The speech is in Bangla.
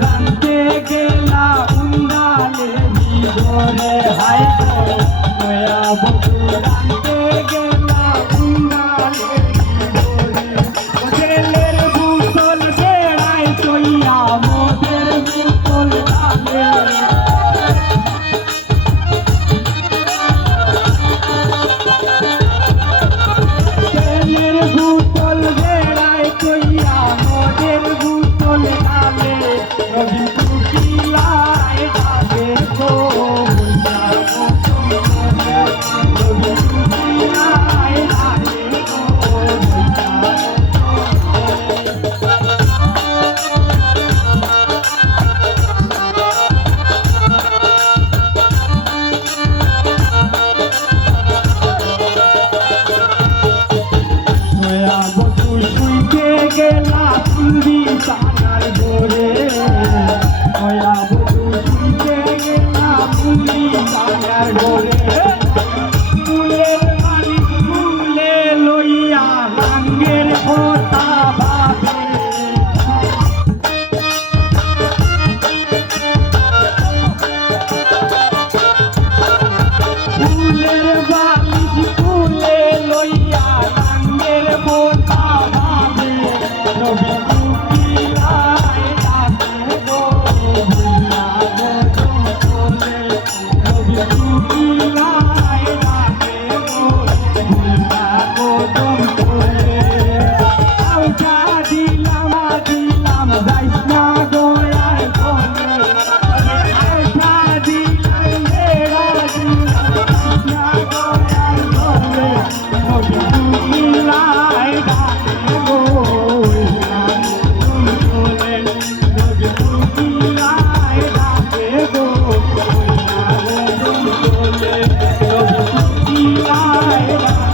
রানতে গেলা উন্ডালে ভিতরে হাই নয়া বধু রানতে গেলা উন্ডালে ভিতরে হোটেলের বুতল বেড়াই চইয়া মোদের বুতল ডালে হোটেলের বুতল বেড়াই চইয়া মোদের বুতল ডালে রবি কুকিলায় ডাকে গো রবি কুকিলায় ডাকে গো নয়া বধু শুইতে গেলা চুরি টানার ধরে নয়া বধু শুইতে গেলা চুরি টানার ধরে ফুলের মালিক ফুলে লইয়া রাঙ্গের কথা ভাবে ফুলের বালিশ ফুলে লইয়া রাঙ্গের কথা ভাবে রবি কুকিলায় ডাকে গো ভুইয়া গো চলে রবি কুকিলায় ডাকে গো ভুইয়া গো চলে আউটা দিলাম যাইস না গো আর কোনে আউটা দিলাম বেড়া দিলাম না গো আর কোনে রবি কুকিলায় ডাকে গো Bye.